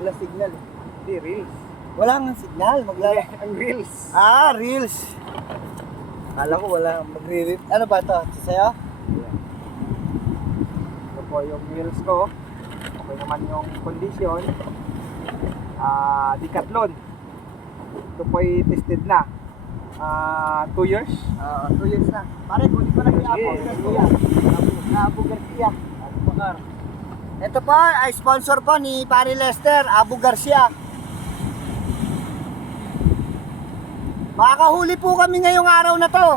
Wala signal. Hindi, reels. Wala nga signal. Maglala. Ang reels. Ah, reels. Kala ko wala magre-reels. Ano ba ito? Sa'yo? Ayan. Ito po yung reels ko. Okay naman yung condition. Decathlon. Ito po ay tested na. 2 years. 2 years na. Pare, kunin ko na si Abu Garcia. Abu Garcia. Ito po ay sponsor po ni Pare Lester, Abu Garcia. Makakahuli po kami ngayong araw na to.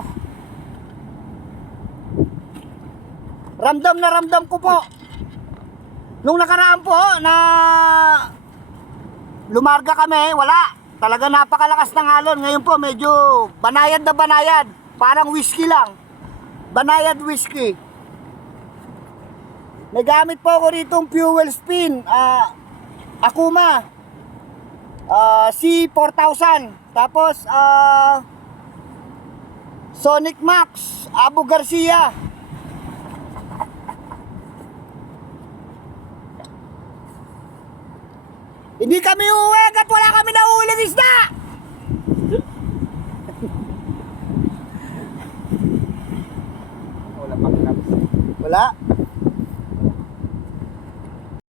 Ramdam na ramdam ko po. Nung nakaraan po na lumarga kami, wala. Talaga napakalakas ng alon. Ngayon po medyo banayad na banayad. Parang whiskey lang. Banayad whiskey. May gamit po ako rito fuel spin. Akuma. C4000. Tapos Sonic Max. Abu Garcia. Hindi kami uuwi at wala kami nahuhuling isda! Wala pang gloves. Wala.